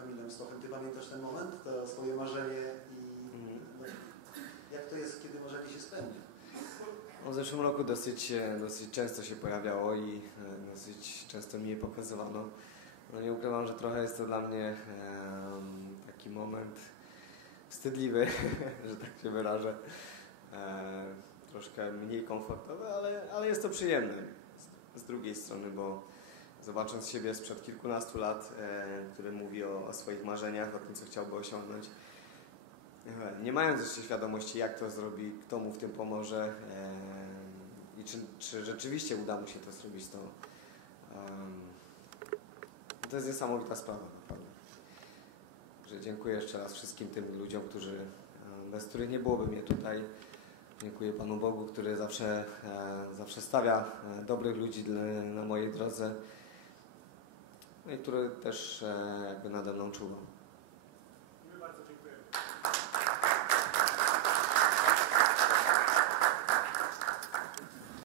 Kamilem Stochem. Ty pamiętasz ten moment, to swoje marzenie i mhm. no, jak to jest, kiedy marzenie się spełnia? W zeszłym roku dosyć, e, dosyć często się pojawiało i e, dosyć często mi je pokazywano. No nie ukrywam, że trochę jest to dla mnie um, taki moment wstydliwy, że tak się wyrażę. E, troszkę mniej komfortowy, ale, ale jest to przyjemne z, z drugiej strony, bo zobacząc siebie sprzed kilkunastu lat, e, który mówi o, o swoich marzeniach, o tym, co chciałby osiągnąć, e, nie mając jeszcze świadomości, jak to zrobi, kto mu w tym pomoże e, i czy, czy rzeczywiście uda mu się to zrobić, to, to jest niesamowita sprawa. Że dziękuję jeszcze raz wszystkim tym ludziom, którzy, bez których nie byłoby mnie tutaj. Dziękuję Panu Bogu, który zawsze, zawsze stawia dobrych ludzi na mojej drodze no który też e, jakby nade mną czuwał. My bardzo dziękujemy.